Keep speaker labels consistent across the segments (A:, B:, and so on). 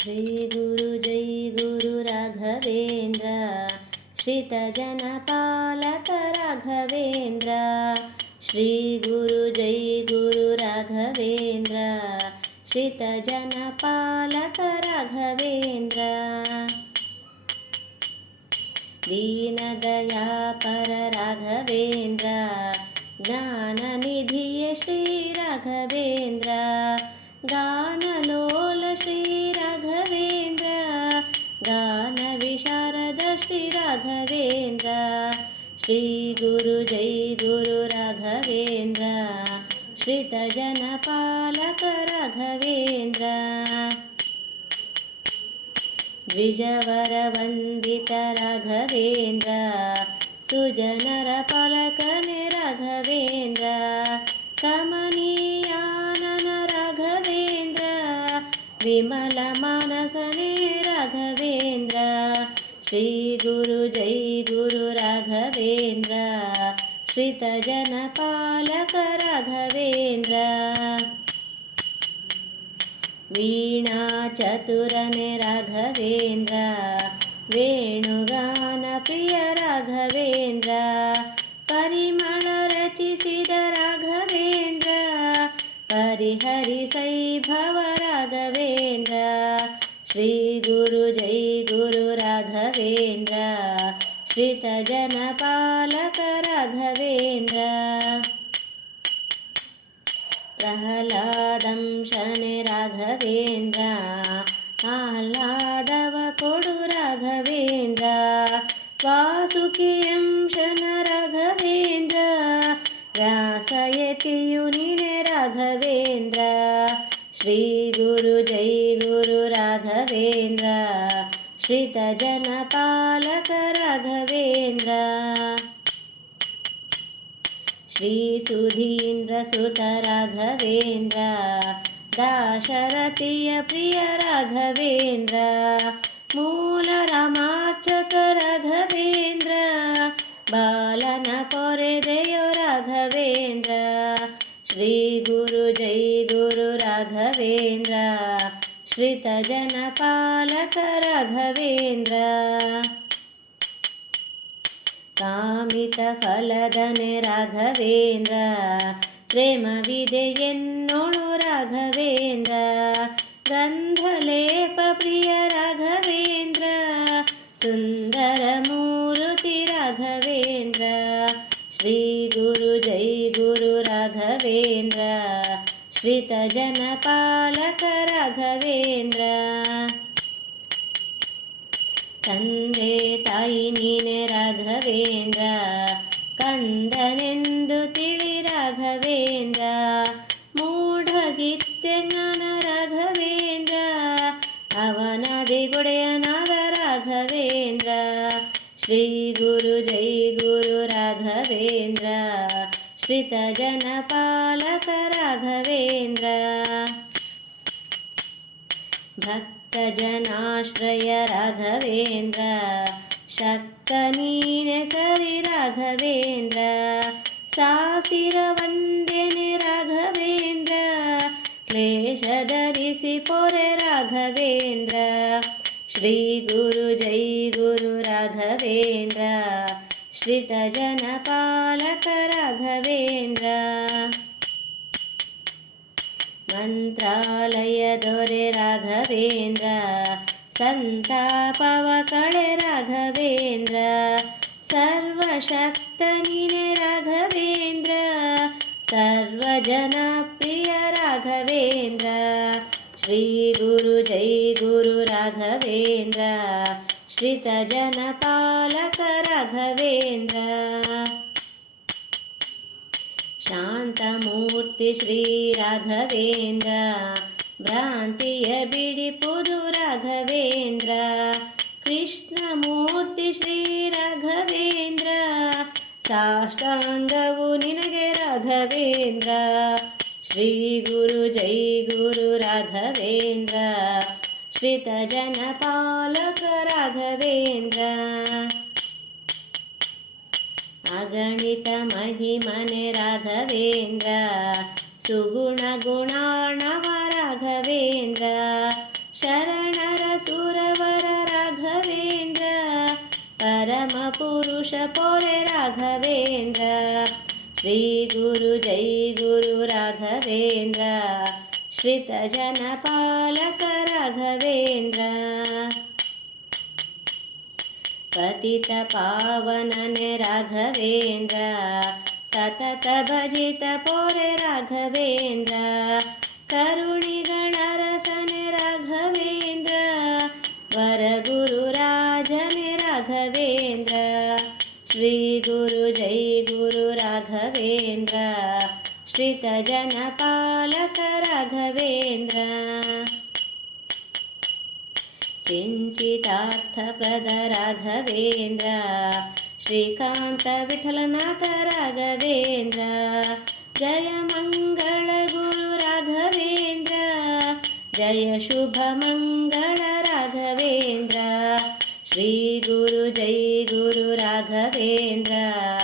A: श्रीगुरु जय गुरु राघवेन्द्र श्रितजनपालक राघवेन्द्र श्रीगुरु जय गुरु राघवेन्द्र श्रितजनपालक राघवेन्द्र दीनदयापर राघवेन्द्र ज्ञाननिधिये श्रीराघवेन्द्र गानलोल श्रीगुरु जय गुरु राघवेन्द्र श्रितजनपालक राघवेन्द्र। द्विजवरवन्दित राघवेन्द्र सुजनरपलकने राघवेन्द्र कमनीयानन राघवेन्द्र विमलमानसने राघवेन्द्र। श्रीगुरु जय गुरु जनपालक राघवेन्द्र वीणा चतुरने राघवेन्द्र वेणुगानप्रिय राघवेन्द्र परिमल राघवेन्द्र परिहरिसैभव राघवेन्द्र श्रीगुरु जय गुरु राघवेन्द्र श्रितजनपा घवेन्द्र प्रह्लादं शनि राघवेन्द्र। आह्लादव कोडु राघवेन्द्र। वासुकीयं शन राघवेन्द्र। व्यासयति राघवेन्द्र। श्रीगुरु जय गुरु राघवेन्द्र। श्रितजनपालक राघवेन्द्र। श्रीसुधीन्द्रसुतराघवेन्द्र दाशरथिय प्रिय राघवेन्द्र मूलरमार्चक राघवेन्द्र बालन देव राघवेन्द्र श्रीगुरु जय गुरु राघवेन्द्र श्रितजनपालक राघवेन्द्र ಕಾಮಿತಫಲದನೆ ರಾಘವೇಂದ್ರ ಪ್ರೇಮವಿದೆ ಎನ್ನೋಳು ರಾಘವೇಂದ್ರ ಗಂಧಲೇಪ ಪ್ರಿಯ ರಾಘವೇಂದ್ರ ಸುಂದರ ಮೂರುತಿ ರಾಘವೇಂದ್ರ ಶ್ರೀ ಗುರು ಜೈ ಗುರು ರಾಘವೇಂದ್ರ ಶ್ರಿತ ಜನಪಾಲಕ ರಾಘವೇಂದ್ರ ತಂದೆ ತಾಯಿ ನೀನೆ ರಾಘವೇಂದ್ರ ಕಂದನೆಂದು ತಿಳಿ ರಾಘವೇಂದ್ರ ಮೂಢಗಿತ್ತೆ ಜ್ಞಾನ ರಾಘವೇಂದ್ರ ಅವನದಿ ಗುಡೆಯನಾದ ರಾಘವೇಂದ್ರ ಶ್ರೀ ಗುರು ಜೈ ಗುರು ರಾಘವೇಂದ್ರ ಶ್ರಿತ ಜನಪಾಲಕ ರಾಘವೇಂದ್ರ ಭಕ್ತಜನಾಶ್ರಯ ರಾಘವೇಂದ್ರ ಶಕ್ತ ನೀನೆ ಸರಿ ರಾಘವೇಂದ್ರ ಸಾಸಿರ ವಂದನೆ ರಾಘವೇಂದ್ರ ಕ್ಲೇಶ ಧರಿಸಿ ಪೊರೆ ರಾಘವೇಂದ್ರ ಶ್ರೀ ಗುರು ಜೈ ಗುರು ರಾಘವೇಂದ್ರ ಶ್ರಿತ ಜನಪಾಲಕ ರಾಘವೇಂದ್ರ ಮಂತ್ರಾಲಯ ದೊರೆ ರಾಘವೇಂದ್ರ ಸಂತಾಪವ ಕಳೆ ರಾಘವೇಂದ್ರ ಸರ್ವಶಕ್ತ ನೀನೆ ರಾಘವೇಂದ್ರ ಸರ್ವಜನಪ್ರಿಯ ರಾಘವೇಂದ್ರ ಶ್ರೀ ಗುರು ಜೈ ಗುರು ರಾಘವೇಂದ್ರ ಶ್ರಿತ ಜನಪಾಲಕ ರಾಘವೇಂದ್ರ ಶಾಂತಮೂರ್ತಿ ಶ್ರೀ ರಾಘವೇಂದ್ರ, ಭ್ರಾಂತಿಯ ಬಿಡಿಪುದು ರಾಘವೇಂದ್ರ, ಕೃಷ್ಣಮೂರ್ತಿ ಶ್ರೀ ರಾಘವೇಂದ್ರ, ಸಾಷ್ಟಾಂಗವು ನಿನಗೆ ರಾಘವೇಂದ್ರ, ಶ್ರೀ ಗುರು ಜೈ ಗುರು ರಾಘವೇಂದ್ರ ಶ್ರಿತ ಜನಪಾಲಕ ರಾಘವೇಂದ್ರ. गणितमहिमने राघवेन्द्र सुगुण राघवेन्द्र शरणर सुरवर राघवेन्द्र परमपुरुषपोरे राघवेन्द्र श्रीगुरु जय गुरु राघवेन्द्र श्रितजनपालक राघवेन्द्र पतितपावनने राघवेन्द्र सतत भजित पोरे राघवेन्द्र करुणिगणरसने राघवेन्द्र वरगुरुराजने राघवेन्द्र श्रीगुरु जय गुरु राघवेन्द्र श्रितजनपालक राघवेन्द्र चिञ्चितार्थप्रद राघवेन्द्र श्रीकान्त विठलनाथ राघवेन्द्र। जय मङ्गलगुरु राघवेन्द्र। जय शुभमङ्गल राघवेन्द्र। श्रीगुरु जय गुरु राघवेन्द्र।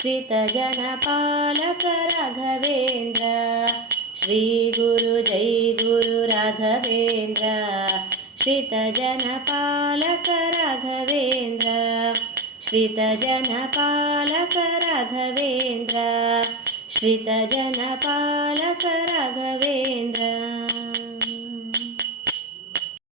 A: श्रितजनपालक राघवेन्द्र। श्रीगुरु जय गुरु राघवेन्द्र श्रितजनपालक राघवेन्द्र श्रितजनपालक राघवेन्द्र श्रितजनपालक राघवेन्द्र